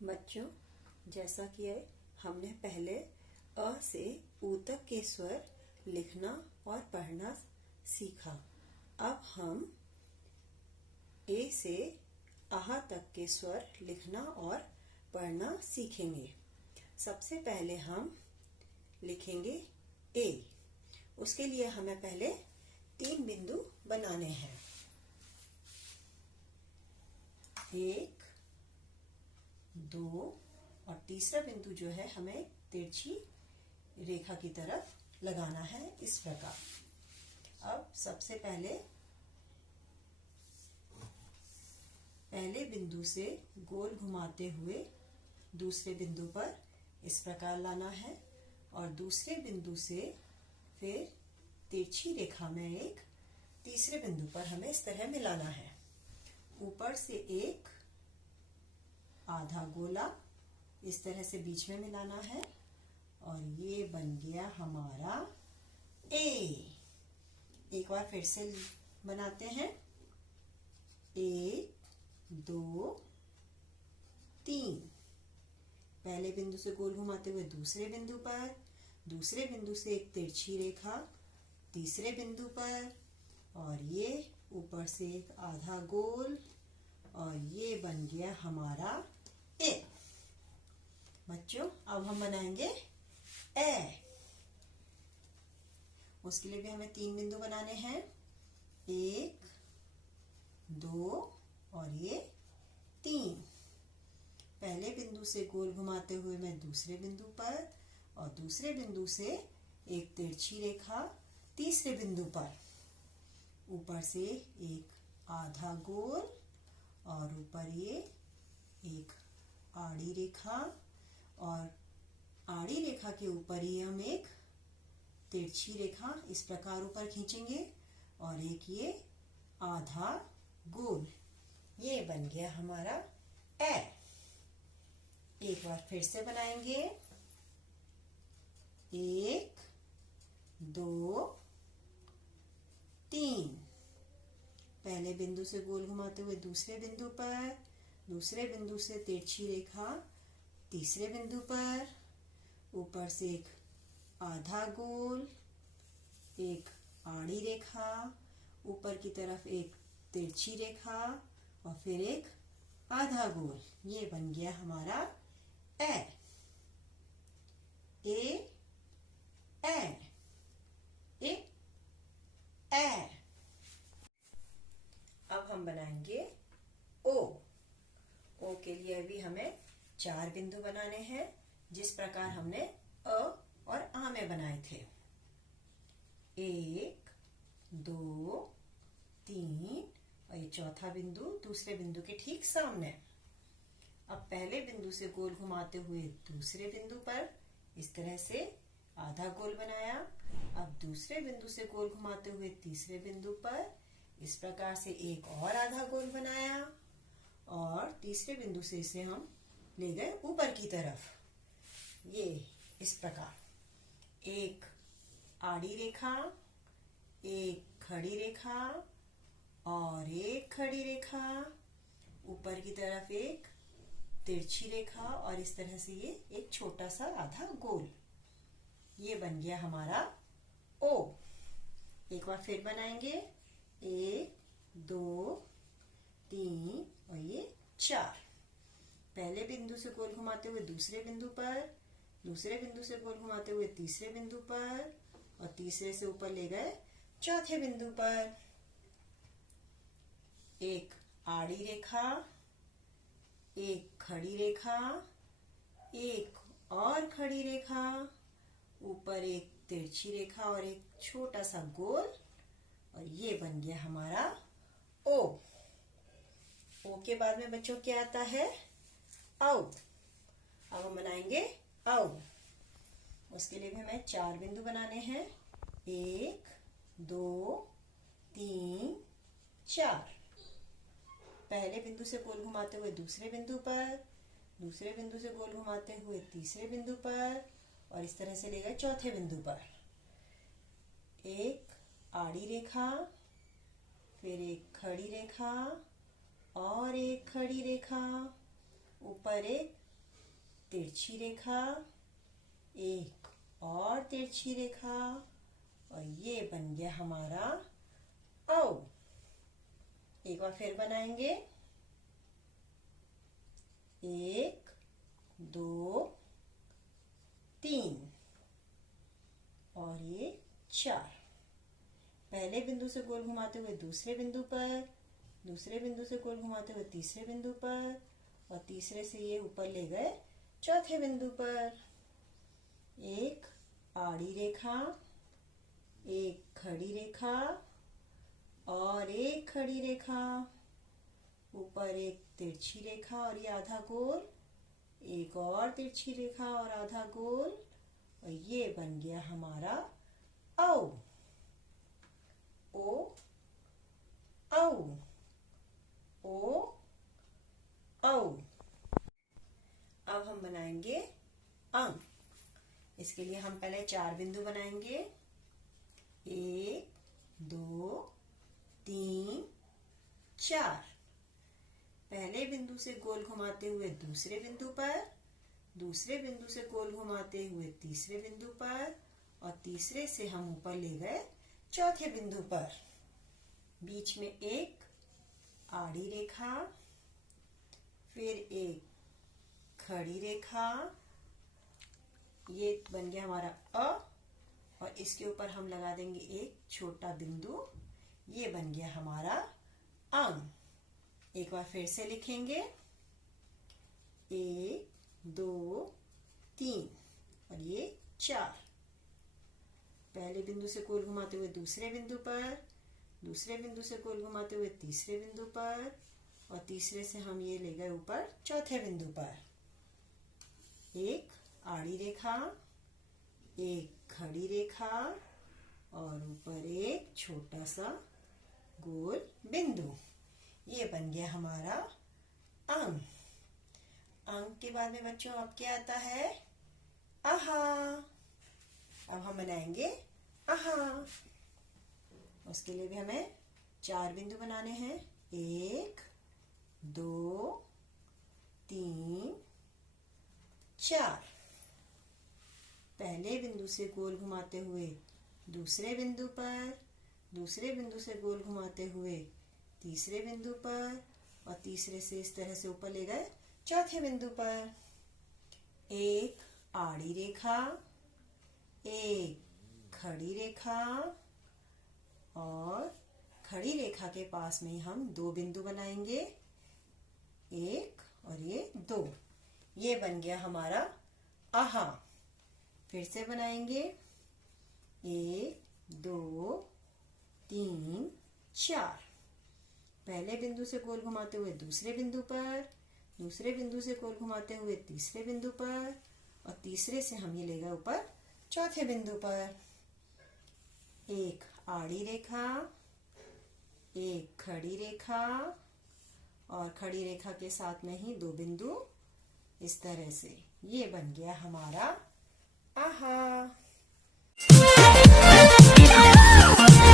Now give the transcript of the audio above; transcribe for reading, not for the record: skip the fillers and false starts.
बच्चों, जैसा कि हमने पहले अ से ऊ तक के स्वर लिखना और पढ़ना सीखा। अब हम ए से आह तक के स्वर लिखना और पढ़ना सीखेंगे। सबसे पहले हम लिखेंगे ए। उसके लिए हमें पहले 3 बिंदु बनाने हैं। 1, 2 और तीसरा बिंदु जो है हमें तिरछी रेखा की तरफ लगाना है, इस प्रकार। अब सबसे पहले बिंदु से गोल घुमाते हुए दूसरे बिंदु पर इस प्रकार लाना है और दूसरे बिंदु से फिर तिरछी रेखा में एक तीसरे बिंदु पर हमें इस तरह मिलाना है। ऊपर से एक आधा गोला इस तरह से बीच में मिलाना है और ये बन गया हमारा ए। एक बार फिर से बनाते हैं। 1, 2, 3। पहले बिंदु से गोल घुमाते हुए दूसरे बिंदु पर, दूसरे बिंदु से एक तिरछी रेखा तीसरे बिंदु पर और ये ऊपर से एक आधा गोल और ये बन गया हमारा ए। बच्चों, अब हम बनाएंगे ए। उसके लिए भी हमें 3 बिंदु बनाने हैं। 1, 2 और ये 3। पहले बिंदु से गोल घुमाते हुए मैं दूसरे बिंदु पर और दूसरे बिंदु से एक तिरछी रेखा तीसरे बिंदु पर, ऊपर से एक आधा गोल और ऊपर ये एक आड़ी रेखा और आड़ी रेखा के ऊपर ही हम एक तिरछी रेखा इस प्रकार ऊपर खींचेंगे और एक ये आधा गोल। ये बन गया हमारा ए। एक बार फिर से बनाएंगे। 1, 2, 3। पहले बिंदु से गोल घुमाते हुए दूसरे बिंदु पर, दूसरे बिंदु से तिरछी रेखा तीसरे बिंदु पर, ऊपर से एक आधा गोल, एक आड़ी रेखा, ऊपर की तरफ एक तिरछी रेखा और फिर एक आधा गोल। ये बन गया हमारा ए। ए, ए, ए, ए। अब हम बनाएंगे ओ। ओ के लिए भी हमें 4 बिंदु बनाने हैं, जिस प्रकार हमने अ और आ में बनाए थे। 1, 2, 3 और ये चौथा बिंदु दूसरे बिंदु के ठीक सामने। अब पहले बिंदु से गोल घुमाते हुए दूसरे बिंदु पर इस तरह से आधा गोल बनाया। अब दूसरे बिंदु से गोल घुमाते हुए तीसरे बिंदु पर इस प्रकार से एक और आधा गोल बनाया और तीसरे बिंदु से इसे हम ले गए ऊपर की तरफ। ये इस प्रकार एक आड़ी रेखा, एक खड़ी रेखा और एक खड़ी रेखा, ऊपर की तरफ एक तिरछी रेखा और इस तरह से ये एक छोटा सा आधा गोल। ये बन गया हमारा ओ। एक बार फिर बनाएंगे। 1, 2, 3 और ये 4। पहले बिंदु से गोल घुमाते हुए दूसरे बिंदु पर, दूसरे बिंदु से गोल घुमाते हुए तीसरे बिंदु पर और तीसरे से ऊपर ले गए चौथे बिंदु पर। एक आड़ी रेखा, एक खड़ी रेखा, एक और खड़ी रेखा, ऊपर एक तिरछी रेखा और एक छोटा सा गोल और ये बन गया हमारा ओ। ओ के बाद में बच्चों क्या आता है? औ। अब हम बनाएंगे औ। उसके लिए भी हमें 4 बिंदु बनाने हैं। 1, 2, 3, 4। पहले बिंदु से गोल घुमाते हुए दूसरे बिंदु पर, दूसरे बिंदु से गोल घुमाते हुए तीसरे बिंदु पर और इस तरह से ले गए चौथे बिंदु पर। एक आड़ी रेखा, फिर एक खड़ी रेखा और एक खड़ी रेखा, ऊपर एक तिरछी रेखा, एक और तिरछी रेखा, और ये बन गया हमारा औ। एक बार फिर बनाएंगे। 1 2 3 और ये 4। पहले बिंदु से गोल घुमाते हुए दूसरे बिंदु पर, दूसरे बिंदु से गोल घुमाते हुए तीसरे बिंदु पर, और तीसरे से ये ऊपर ले गए चौथे बिंदु पर। एक आड़ी रेखा, एक खड़ी रेखा और एक खड़ी रेखा, ऊपर एक तिरछी रेखा और ये आधा गोल, एक और तिरछी रेखा और आधा गोल, और ये बन गया हमारा औ। ओ औ, ओ औ। अब हम बनाएंगे अंक। इसके लिए हम पहले 4 बिंदु बनाएंगे। 1 2 3 4। पहले बिंदु से गोल घुमाते हुए दूसरे बिंदु पर, दूसरे बिंदु से गोल घुमाते हुए तीसरे बिंदु पर, और तीसरे से हम ऊपर ले गए चौथे बिंदु पर। बीच में एक आड़ी रेखा, फिर एक खड़ी रेखा, ये बन गया हमारा अ, और इसके ऊपर हम लगा देंगे एक छोटा बिंदु, ये बन गया हमारा अंग। एक बार फिर से लिखेंगे। 1 2 3 और ये 4। पहले बिंदु से गोल घुमाते हुए दूसरे बिंदु पर, दूसरे बिंदु से गोल घुमाते हुए तीसरे बिंदु पर, और तीसरे से हम ये ले गए ऊपर चौथे बिंदु पर। एक आड़ी रेखा, एक खड़ी रेखा और ऊपर एक छोटा सा गोल बिंदु, ये बन गया हमारा अंक। अंक के बाद में बच्चों अब क्या आता है? आहा। अब हम बनाएंगे आहा। उसके लिए भी हमें 4 बिंदु बनाने हैं। 1 2 3 4। पहले बिंदु से गोल घुमाते हुए दूसरे बिंदु पर, दूसरे बिंदु से गोल घुमाते हुए तीसरे बिंदु पर, और तीसरे से इस तरह से ऊपर ले गए चौथे बिंदु पर। एक आड़ी रेखा, एक खड़ी रेखा, और खड़ी रेखा के पास में हम 2 बिंदु बनाएंगे, 1 और ये 2। ये बन गया हमारा आहा। फिर से बनाएंगे। 1 2 3 4। पहले बिंदु से गोल घुमाते हुए दूसरे बिंदु पर, दूसरे बिंदु से गोल घुमाते हुए तीसरे बिंदु पर, और तीसरे से हम ये ले गए ऊपर चौथे बिंदु पर। एक आड़ी रेखा, एक खड़ी रेखा, और खड़ी रेखा के साथ में ही 2 बिंदु इस तरह से। ये बन गया हमारा आहा।